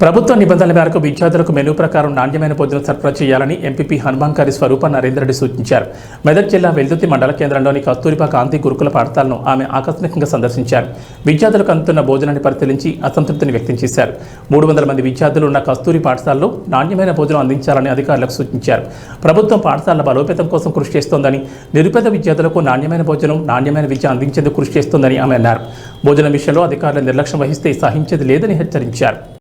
ప్రభుత్వ నిబంధనల మేరకు విద్యార్థులకు మెనూ ప్రకారం నాణ్యమైన భోజనం సరఫరా చేయాలని ఎంపీపీ హనుమాన్కారి స్వరూప నరేందర్రెడ్డి సూచించారు. మెదక్ జిల్లా వెల్దుర్తి మండల కేంద్రంలోని కస్తూరిబా కాంతి గురుకుల పాఠశాలను ఆమె ఆకస్మికంగా సందర్శించారు. విద్యార్థులకు అందుతున్న భోజనాన్ని పరిశీలించి అసంతృప్తిని వ్యక్తం చేశారు. మూడు వందల మంది విద్యార్థులు ఉన్న కస్తూరి పాఠశాలలో నాణ్యమైన భోజనం అందించాలని అధికారులకు సూచించారు. ప్రభుత్వం పాఠశాలల బలోపేతం కోసం కృషి చేస్తోందని నిరుపేద విద్యార్థులకు నాణ్యమైన భోజనం నాణ్యమైన విద్య అందించేందుకు కృషి చేస్తోందని ఆమె అన్నారు. భోజనం విషయంలో అధికారుల నిర్లక్ష్యం వహిస్తే సహించేది లేదని హెచ్చరించారు.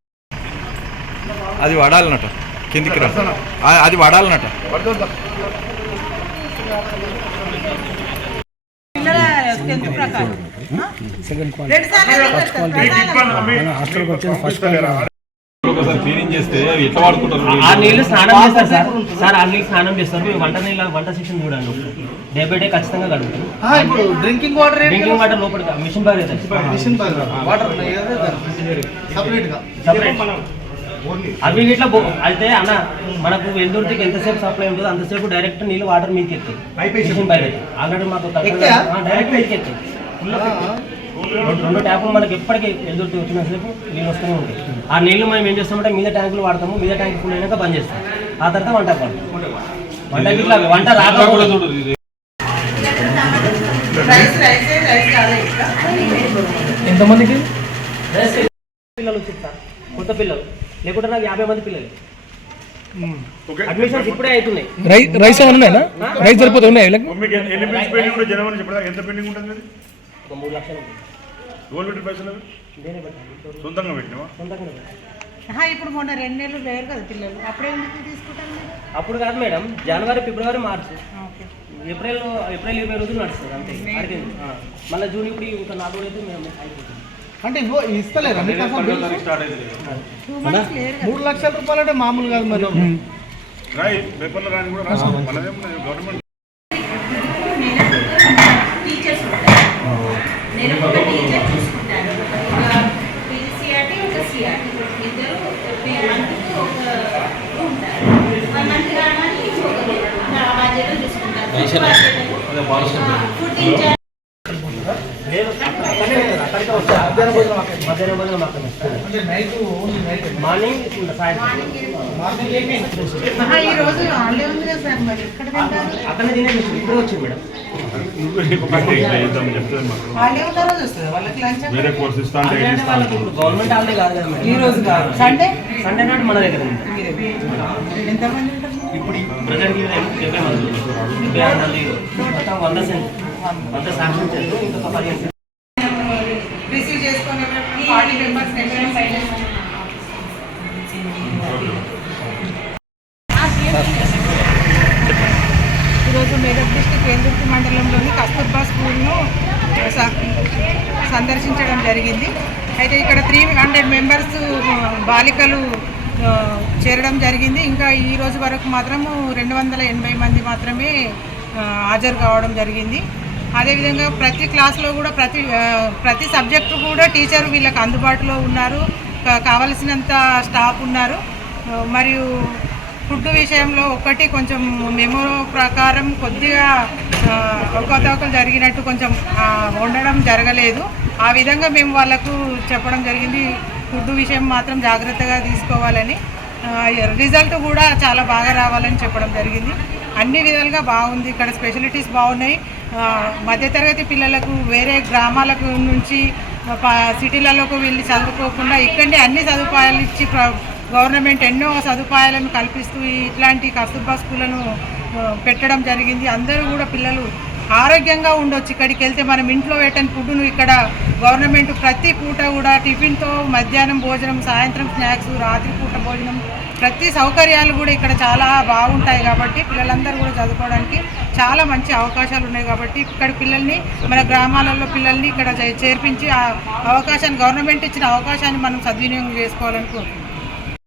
అది వడాలన్నట. కిందికి రా అది వడాలన్నట. క్లీనింగ్ చేస్తే ఎట్లా వాడుకుంటారు ఆ నీళ్ళు స్నానం చేస్తారు సార్. సార్ ఆ నీళ్ళు స్నానం చేస్తారు. వంట నీళ్ళ వంట సెక్షన్ చూడండి. డే బై డే ఖచ్చితంగా కడుగుతారు. ఇప్పుడు డ్రింకింగ్ వాటర్ డ్రింకింగ్ వాటర్ లోపల మిషన్ బాగా మిషన్ వాటర్ సపరేట్గా సపరేట్. అవి ఇట్లా అయితే అన్న మనకు వెల్దుర్తికి ఎంతసేపు సప్లై ఉంటుందో అంతసేపు డైరెక్ట్ నీళ్ళు వాటర్ మీదకి ఎత్తాయి బయట ఆల్రెడీ మాకు? డైరెక్ట్ మీదకి ఎత్తాయి రెండు- ట్యాపులు మనకి ఎప్పటికీ ఎదురుతూ వచ్చినంతసేపు నీళ్ళు వస్తూనే ఉంటాయి. ఆ నీళ్ళు మనం ఏం చేస్తామంటే మీద ట్యాంకులు వాడతాము. మీద ట్యాంక్ ఫుల్ అయినాక బంద్ చేస్తాం. ఆ తర్వాత వంట వంట ఇట్లా వంట రాకుండా చూడు ఇది. రైస్ రైస్ రైస్ కాదు ఇక్కడ ఎంతమందికి పిల్లలు వచ్చారు సార్ కొత్త పిల్లలు లేకుంటే నాకు యాభై మంది పిల్లలు. అడ్మిషన్స్ ఇప్పుడే అవుతున్నాయి. రైస్ ఉన్నాయా? రైస్ సరిపోతే ఉన్నాయి ఎంత పెండింగ్ ఉంటుంది అది ఒక మూడు లక్షలు పెట్టి పైసలు అవి? నేనే పెట్టాను. సొంతంగా పెట్టినావా? సొంతంగా పెట్టాను. ఆహా, ఇప్పుడు మొన్న రెండు నెలలు లేరు కదా పిల్లలు. అప్పుడే మీరు? అప్పుడు కాదు మేడం. జనవరి ఫిబ్రవరి మార్చి. ఓకే. ఏప్రిల్ ఏప్రిల్ ఇరవై రోజులు నడుస్తుంది అంతే. మళ్ళీ జూన్ ఇప్పుడు ఇంకా నాలుగు రోజులు అయితే మేము అయిపోతుంది. అంటే ఇవ్వ ఇస్తలేరా కదా మూడు లక్షల రూపాయలు అంటే మామూలు కాదు మరి నేను ఒక టీచర్ చూసుకుంటాను ఒక సిఆర్టీ ఒక సిఆర్టీ ఇద్దరు మంత్కి ఒక ఉంటారు వన్ మంత్ చూసుకుంటారు ఫుడ్ ఇన్ఛార్జ్ అక్కడికే వస్తా మధ్యాహ్నం భోజనం మాత్రమే అంటే నైట్ ఓన్లీ నైట్ మార్నింగ్ సాయంత్రం. ఆహా, ఈ రోజు హాలిడే ఉంది కదా సార్ మరి. ఎక్కడ తింటారు? అక్కడనే తినేసి ఇప్పుడే వచ్చింది మేడం. గవర్నమెంట్ హాలిడే కాదు కదా ఈ రోజు కాదు. సండే సండే నాడు మన దగ్గర ఉంది. ఎంతమంది ఇప్పుడు ప్రజెంట్ డెబ్బై మంది వంద వంద శాంక్షన్ చేస్తూ ఇంకొక పదిహేను ఫార్టీ మెంబర్స్ ఈరోజు మేడప్ డిస్టిక్ వేందుర్తి మండలంలోని కస్తూర్బా స్కూల్ను స- సందర్శించడం జరిగింది. అయితే ఇక్కడ త్రీ హండ్రెడ్ మెంబర్స్ బాలికలు చేరడం జరిగింది. ఇంకా ఈ రోజు వరకు మాత్రము రెండు వందల ఎనభై మంది మాత్రమే హాజరు కావడం జరిగింది. అదేవిధంగా ప్రతి క్లాస్లో కూడా ప్రతి ప్రతి సబ్జెక్టు కూడా టీచర్ వీళ్ళకి అందుబాటులో ఉన్నారు. కావలసినంత స్టాఫ్ ఉన్నారు. మరియు ఫుడ్ విషయంలో ఒకటి కొంచెం మెమో ప్రకారం కొద్దిగా ఆ, అవకతవకలు జరిగినట్టు కొంచెం ఉండడం వండడం జరగలేదు. ఆ విధంగా మేము వాళ్ళకు చెప్పడం జరిగింది. ఫుడ్ విషయం మాత్రం జాగ్రత్తగా తీసుకోవాలని. రిజల్ట్ కూడా చాలా బాగా రావాలని చెప్పడం జరిగింది. అన్ని విధాలుగా బాగుంది. ఇక్కడ స్పెషలిటీస్ బాగున్నాయి. మధ్యతరగతి పిల్లలకు వేరే గ్రామాలకు నుంచి ప- సిటీలలోకి వెళ్ళి చదువుకోకుండా ఇక్కడనే అన్ని సదుపాయాలు ఇచ్చి గవర్నమెంట్ ఎన్నో సదుపాయాలను కల్పిస్తూ ఇట్లాంటి కస్తూర్బా స్కూళ్ళను పెట్టడం జరిగింది. అందరూ కూడా పిల్లలు ఆరోగ్యంగా ఉండొచ్చు. ఇక్కడికి వెళ్తే మనం ఇంట్లో పెట్టని ఫుడ్ను ఇక్కడ గవర్నమెంట్ ప్రతి పూట కూడా టిఫిన్తో మధ్యాహ్నం భోజనం సాయంత్రం స్నాక్స్ రాత్రి పూట భోజనం ప్రతి సౌకర్యాలు కూడా ఇక్కడ చాలా బాగుంటాయి కాబట్టి పిల్లలందరూ కూడా చదువుకోవడానికి చాలా మంచి అవకాశాలు ఉన్నాయి కాబట్టి ఇక్కడ పిల్లల్ని మన గ్రామాలలో పిల్లల్ని ఇక్కడ చే- చేర్పించి ఆ అవకాశాన్ని గవర్నమెంట్ ఇచ్చిన అవకాశాన్ని మనం సద్వినియోగం చేసుకోవాలని కోరుకుంటున్నాం.